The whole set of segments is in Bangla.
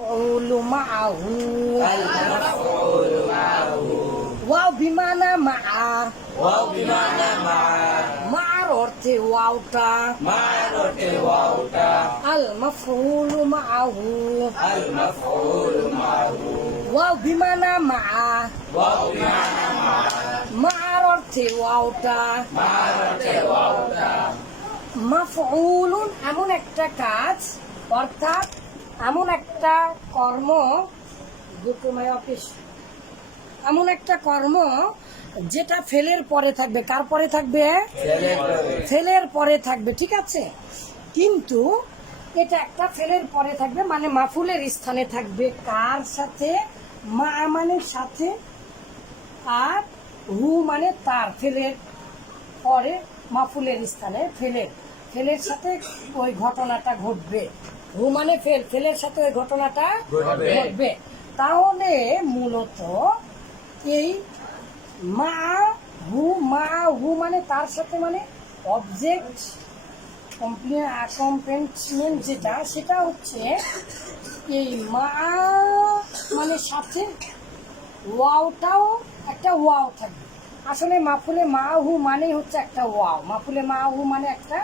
المفعول معه المفعول معه ওয়াও বিমানা মা واو بمعنى مع মার অর্থে ওয়াওটা مع رد واوتا আল মাফউল মাআহু المفعول معه ওয়াও বিমানা মা واو بمعنى مع মার অর্থে ওয়াওটা مع رد واوتا মাফউলুন এমন একটা কাজ অর্থাৎ এমন একটা কর্ম মাই অফিস, এমন একটা কর্ম যেটা ফেলের পরে থাকবে। কার পরে থাকবে? ফেলের পরে থাকবে, ঠিক আছে? কিন্তু এটা একটা ফেলের পরে থাকবে মানে মাফুলের স্থানে থাকবে। কার সাথে? মা মানের সাথে। আর হু মানে তার, ফেলের পরে, মাফুলের স্থানে ফেলের। ফেলের সাথে ওই ঘটনাটা ঘটবে। হু মানে ফেল ফেলের সাথে ওই ঘটনাটা ঘটবে। তাহলে মূলত এই মা হু মা হু মানে তার সাথে মানে অবজেক্ট অ্যাকম্পেন্সমেন্ট যেটা সেটা হচ্ছে এই মা মানে সাথে ওয়াওটাও একটা ওয়াও থাকবে আসলে মাফুলে মাহু মানে হচ্ছে একটা ওয়াও। মাফুলে মাহু মানে একটা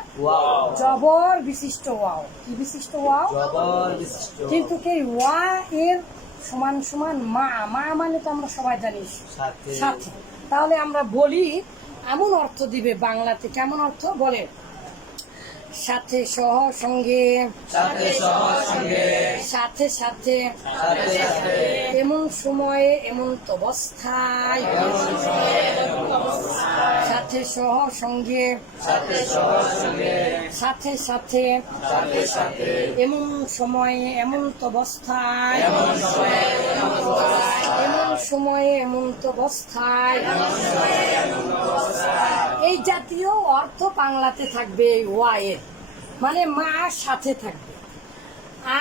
জবর বিশিষ্ট ওয়াও। কি বিশিষ্ট ওয়াও? কিন্তু কি ওয়া এর সমান সমান মা? মা মানে তো আমরা সবাই জানি। সাথে। তাহলে আমরা বলি এমন অর্থ দিবে বাংলাতে। কেমন অর্থ? বলে সাথে সহ সঙ্গে। সাথে সহ সঙ্গে। সাথে সাথে। সাথে সাথে। এমন সময়ে এমন অবস্থায়। সাথে সহ সঙ্গে। সাথে সহ সঙ্গে। সাথে সাথে। সাথে সাথে। এমন সময়ে এমন অবস্থায়। এমন সময়ে এমন সময়ে এমন অবস্থায়। এই জাতীয় অর্থ বাংলাতে থাকবে এই ওয়াইয়ের মানে মা সাথে থাকবে।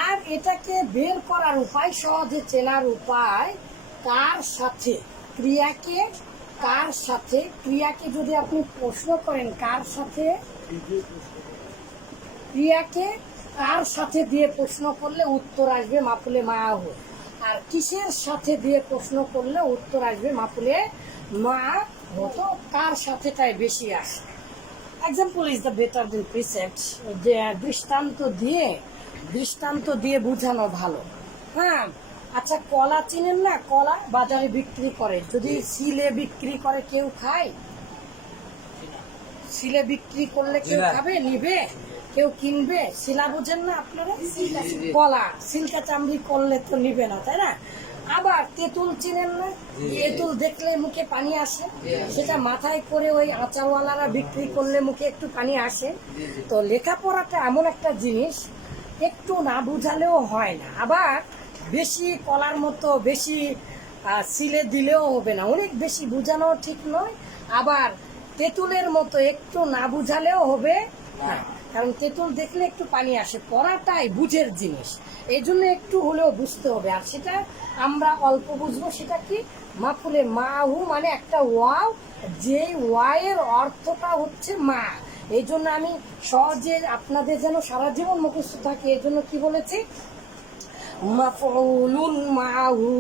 আর এটাকে বের করার উপায়, সহজে চেনার উপায়, কার সাথে, ক্রিয়াকে, কার সাথে, ক্রিয়াকে যদি আপনি প্রশ্ন করেন, কার সাথে? ক্রিয়াকে কার সাথে দিয়ে প্রশ্ন করলে উত্তর আসবে মাপুলে মাহ আর কিসের সাথে দিয়ে প্রশ্ন করলে উত্তর আসবে মাপুলে মা হতো কার সাথে তাই বেশি আসে? Example is the better than precept যে দৃষ্টান্ত দিয়ে দৃষ্টান্ত দিয়ে বোঝানো ভালো। হ্যাঁ? আচ্ছা কলা চিনেন না? কলা বাজারে বিক্রি করে। যদি সিলে বিক্রি করে কেউ খায়? সিলে বিক্রি করলে কেউ খাবে? নিবে? কেউ কিনবে? শিলা বোঝেন না আপনারা? কলা, সিল্কা চামড়ি করলে তো নিবে না, তাই না? আবার তেঁতুল চিনেন না? তেঁতুল দেখলে মুখে পানি আসে। সেটা মাথায় করে ওই আচারওয়ালারা বিক্রি করলে মুখে একটু পানি আসে। তো লেখাপড়াটা এমন একটা জিনিস, একটু না বুঝালেও হয় না। আবার বেশি কলার মতো বেশি সিলে দিলেও হবে না। অনেক বেশি বোঝানো ঠিক নয়। আবার তেঁতুলের মতো একটু না বুঝালেও হবে না। কারণ তেঁতুল দেখলে একটু পানি আসে পড়াটাই বুঝের জিনিস। এই জন্য একটু হলেও বুঝতে হবে। আর সেটা আমরা অল্প বুঝব, সেটা কি? মাফুলে মাহু মানে একটা ওয়াও যে ওয়ায়ের অর্থটা হচ্ছে মা। এই জন্য আমি সহজে আপনাদের যেন সারা জীবন মুখস্থ থাকে এই জন্য কি বলেছি? মাফউলুন মাহু।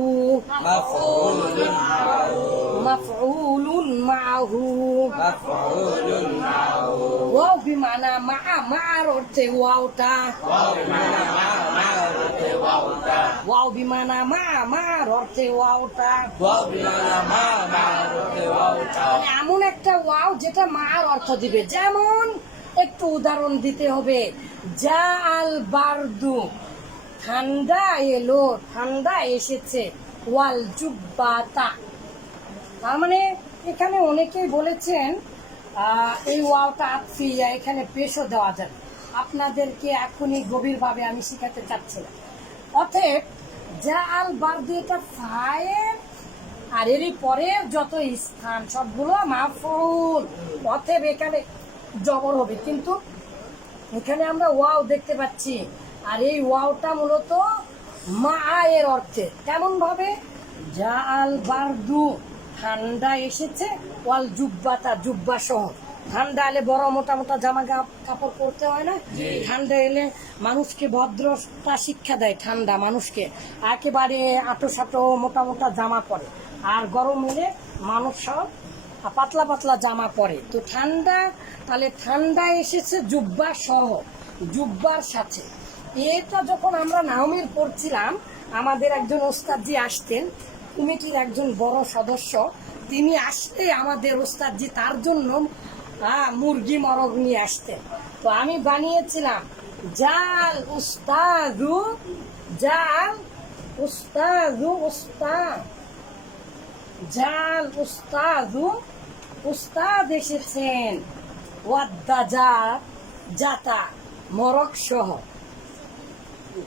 মাহু মাফউলুন মাহু মাহু। bimana ma'a ma'arod te wauta wow bimana ma'a ma'arod te wauta wow bimana ma'a ma'arod te wauta wow bimana ma'a ma'arod te wauta মানে এমন একটা ওয়াও যেটা মার অর্থ দিবে যেমন একটু উদাহরণ দিতে হবে যা আল বারদু ঠান্ডা এলো ঠান্ডা এসেছে ওয়াল জুব্বাতা তার মানে এখানে অনেকেই বলেছেন এই ওয়াওটা আতফিয়া এখানে পেশও দেওয়া যাবে। আপনাদেরকে এখনই গভীরভাবে আমি শিখাতে চাচ্ছি না অতএব, যা আল বারদু, এটা ফায়ের আর এরই পরে যত স্থান, সবগুলো মাফুল অতএব এখানে জবর হবে, কিন্তু এখানে আমরা ওয়াও দেখতে পাচ্ছি। আর এই ওয়াওটা মূলত মা এর অর্থে। কেমন ভাবে জাল বারদু। ঠান্ডা এসেছে ওয়াল জুব্বাতা জুব্বা সহ। ঠান্ডা এলে বড় মোটা মোটা জামা কাপড় পরতে হয় না? ঠান্ডা এলে মানুষকে ভদ্রতা শিক্ষা দেয় ঠান্ডা মানুষকে। একেবারে আটো সাটো মোটা মোটা জামা পরে। আর গরম এলে মানুষ সব পাতলা পাতলা জামা পরে। তো ঠান্ডা তাহলে ঠান্ডা এসেছে জুব্বা সহ জুব্বার সাথে। এটা যখন আমরা নাহমির পড়ছিলাম আমাদের একজন ওস্তাদজি আসতেন কমিটির একজন বড় সদস্য? তিনি আসলে আমাদের ওস্তাদজি তার জন্য মুরগি, মরগ নিয়ে আসতেন। তো আমি বানিয়েছিলাম জাল উস্তাদু জাল উস্তাদু উস্তাদ। জাল উস্তাদু উস্তাদ এসেছেন। ওয়াদ্দাজা জাতা মরক সহ।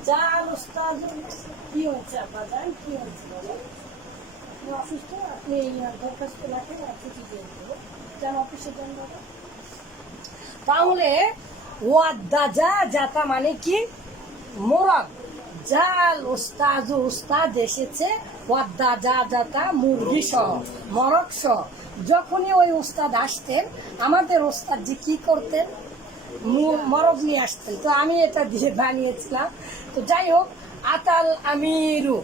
জাল উস্তাদ, কি হচ্ছে আপনার? কি? আপনি অসুস্থ আপনি দরখাস্ত আর ছুটি দিয়ে দেবো যান অফিসে যান বাবা তাহলে ওয়াদ্দাজা জাতা মানে কি? মোরগ জাল উস্তাজ উস্তাদ এসেছে ওয়াদ্দা যা জাতা মুরগি সহ মরক সহ যখনই ওই উস্তাদ আসতেন, আমাদের ওস্তাদ জি কি করতেন? মু- মরগ নিয়ে আসতেন। তো আমি এটা দিয়ে বানিয়েছিলাম। তো যাই হোক, আতাল আমিরু।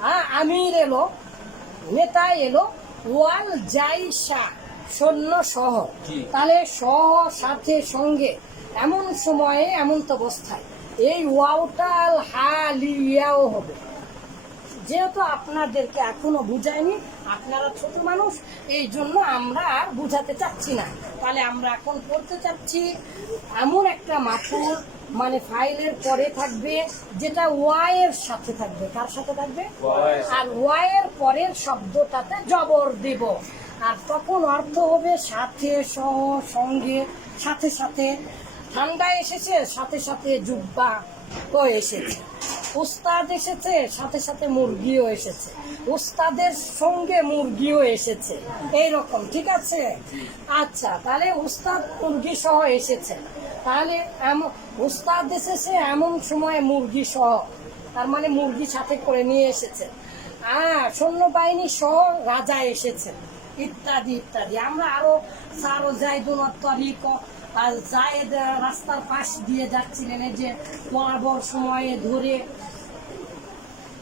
হ্যাঁ আমির এলো নেতা এলো ওয়াল জাইসা সৈন্য সহ। তাহলে সহ সাথে সঙ্গে এমন সময়ে এমন তো অবস্থায়। এই ওয়াওটাল হালিয়াও হবে। যেহেতু আপনাদেরকে এখনও বুঝাইনি আপনারা ছোট মানুষ এই জন্য আমরা আর বুঝাতে চাচ্ছি না। তাহলে আমরা এখন করতে চাচ্ছি এমন একটা মাথুর মানে ফাইলের পরে থাকবে যেটা ওয়াইয়ের সাথে থাকবে। কার সাথে থাকবে? আর ওয়াইয়ের পরের শব্দটাতে জবর দেব। আর তখন অর্থ হবে সাথে সহ সঙ্গে সাথে সাথে। ঠান্ডা এসেছে সাথে সাথে জুব্বা ও এসেছে। উস্তাদ এসেছে সাথে সাথে মুরগিও এসেছে। উস্তাদের সঙ্গে মুরগিও এসেছে। এই রকম ঠিক আছে? আচ্ছা তাহলে উস্তাদ মুরগি সহ এসেছে। তাহলে উস্তাদ এসেছে এমন সময় মুরগি সহ, তার মানে মুরগি সাথে করে নিয়ে এসেছে। আর সৈন্যবাহিনী সহ রাজা এসেছেন ইত্যাদি ইত্যাদি। আমরা আরও সারো তরিক আর জায়েদ রাস্তার পাশ দিয়ে যাচ্ছিলেন, এই যে বরাবর সময়ে ধরে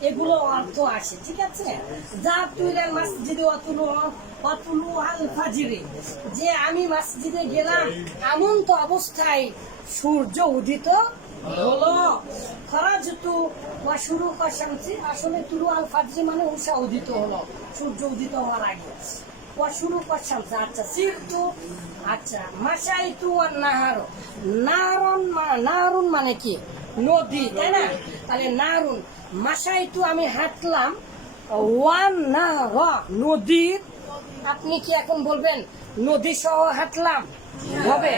এগুলো অর্থ আসে ঠিক আছে? যা তুইলেন মসজিদে অতুলু অতুলু আল ফাজিরে যে আমি মসজিদে গেলাম, এমন তো অবস্থায় সূর্য উদিত হলো। খরাজ তু বা শুরু কাশামসি আসলে তুলু আল ফাজরি মানে উষা উদিত হলো, সূর্য উদিত হওয়ার আগে। শুরু কাশামসি আচ্ছা সিরতু আচ্ছা মাসাই তু আর নাহারো নারন নারুন মানে কি? নদী, তাই না? তাহলে নারুন, মাসাই তো আমি হাঁটলাম, ওয়ান না নদীর, আপনি কি এখন বলবেন? নদী সহ হাঁটলাম। হবে?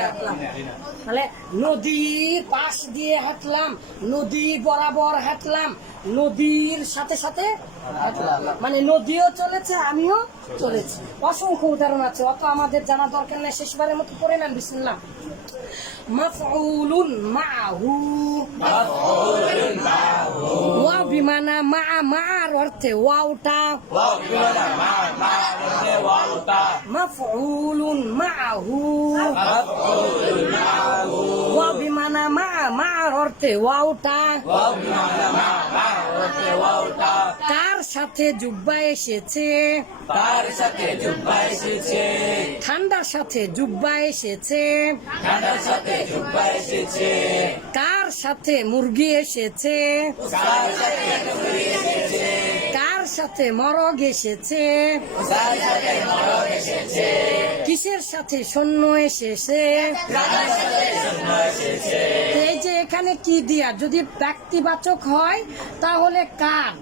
তাহলে নদীর পাশ দিয়ে হাঁটলাম নদী বরাবর হাঁটলাম নদীর সাথে সাথে মানে নদীও চলেছে আমিও চলেছি। অসংখ্য উদাহরণ আছে অত আমাদের জানা দরকার নেই শেষবারের মতো করে নেন বিসমিল্লাহ। মাফউলুন মাহু। ওয়া বিমানা মা মার অর্থে ওয়াউটা। ওয়া বিমানা মা মার অর্থে ওয়াউটা কার সাথে জুব্বা এসেছে? তার সাথে জুব্বা এসেছে? ঠান্ডার সাথে জুব্বা এসেছে? ঠান্ডার সাথে জুব্বা এসেছে? কার সাথে মুরগি এসেছে? তার সাথে মুরগি সাথে মরগ এসেছে কিসের সাথে সৈন্য এসেছে? এই যে এখানে কি দিয়া? যদি ব্যক্তিবাচক হয়, তাহলে কার?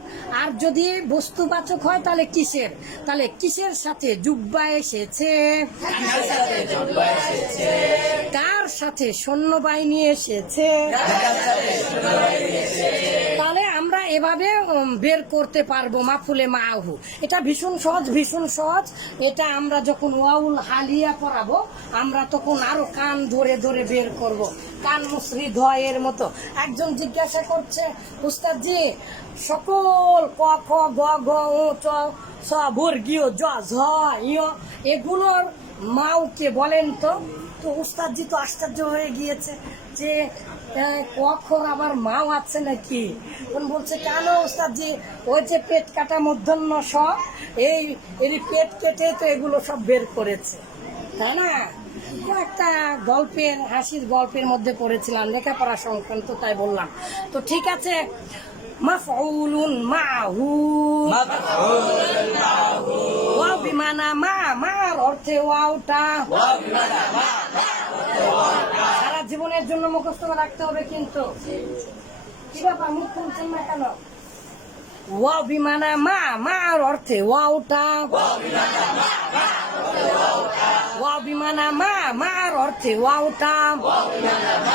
আর যদি বস্তুবাচক হয়, তাহলে কিসের? তাহলে কিসের সাথে জুব্বা এসেছে? কার সাথে সৈন্যবাহিনী এসেছে? এভাবে বের করতে পারব মাফুলে মাহু এটা ভীষণ সহজ ভীষণ সহজ। এটা আমরা যখন ওয়াউল হালিয়া পড়াবো আমরা তখন আরও কান ধরে ধরে বের করব। কান মুসরি ধয়ের মতো। একজন জিজ্ঞাসা করছে উস্তাদ জি সকল ক খ গ ঘ উ চ স বর্গীয় জ ঝ ইয় এগুলোর মাওকে বলেন তো? তো উস্তাদজি তো আশ্চর্য হয়ে গিয়েছে যে আহ, কখন আবার মাও আছে নাকি? তখন বলছে, কেন উস্তাদজি ওই যে পেট কাটা মধ্যাহ্ন সব, এই এর পেট কেটে তো এগুলো সব বের করেছে। তাই না? একটা গল্পের, হাসির গল্পের মধ্যে পড়েছিলাম, লেখাপড়া সংক্রান্ত, তাই বললাম। তো ঠিক আছে, মাফউলুন মাহু। ওয়াও বিমানা মা, মার অর্থে ওয়াওটা জীবনের জন্য মুখস্থ রাখতে হবে কিন্তু। কি ব্যাপার, মুখ খুলছেন না কেন? ওয়া বিমানা মা মার অর্থে। ওয়াওটা ওয়া বিমানা মা মার অর্থে। ওয়াওটা